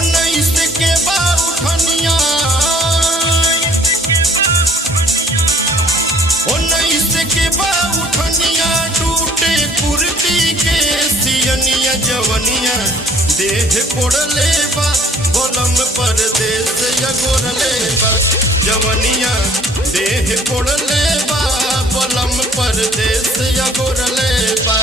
19 के बा उठनिया 19 के बा उठनिया टूटे कुर्ती के सियनिया जवनिया देह कोड़ले बा बोलम परदेश यगोरले बा जवनिया देह कोड़ले बा बोलम परदेश यगोरले बा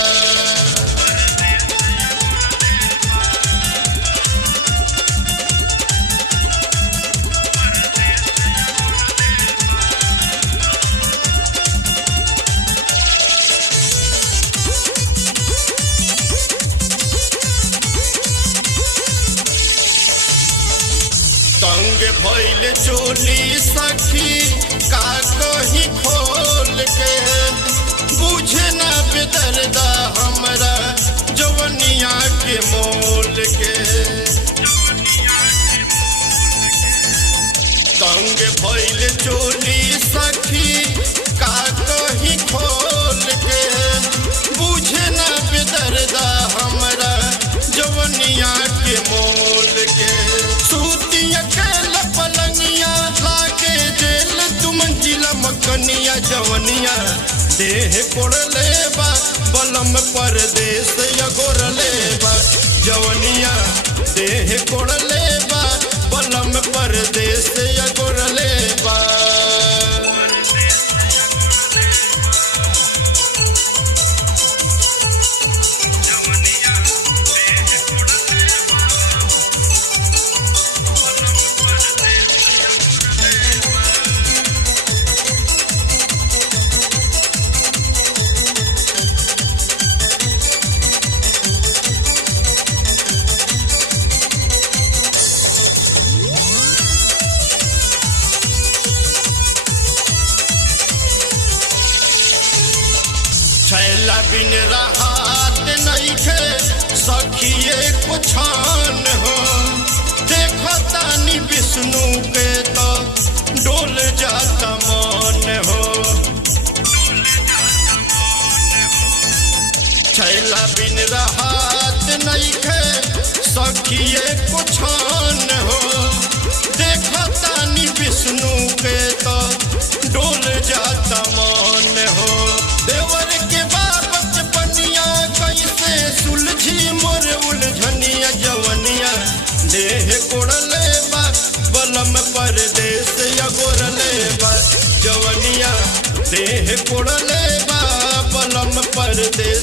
तंग भइल चोली सखी का कही खोल के बुझे ना बेदर्दा हमरा जवनिया के मोल के तंग भइल चोली सखी का कही खोल के बुझे ना बेदर्दा हमरा जवनिया के मोल के पलंगिया लाके जेल तुम जिला मकनिया जवनिया देह कोड़ले बा बलम परदेश यगोरले बा जवनिया देह कोड़ले बा बलम परदेश यगोरले बा छैला बिन राहत नहीं खे सखिए को छान हो देखो तानी विष्णु के तो डोल जाता मन हो छैला बिन राहत नहीं खे सखिए को छान हो देखो तानी विष्णु के तो डोल जाता मन हो देवर के बाबत बनिया कैसे सुलझी मोर उलझनिया जवनिया देह कोड़ले बा बलम परदेश यगोरले बा जवनिया देह कोड़ले बा बलम परदेश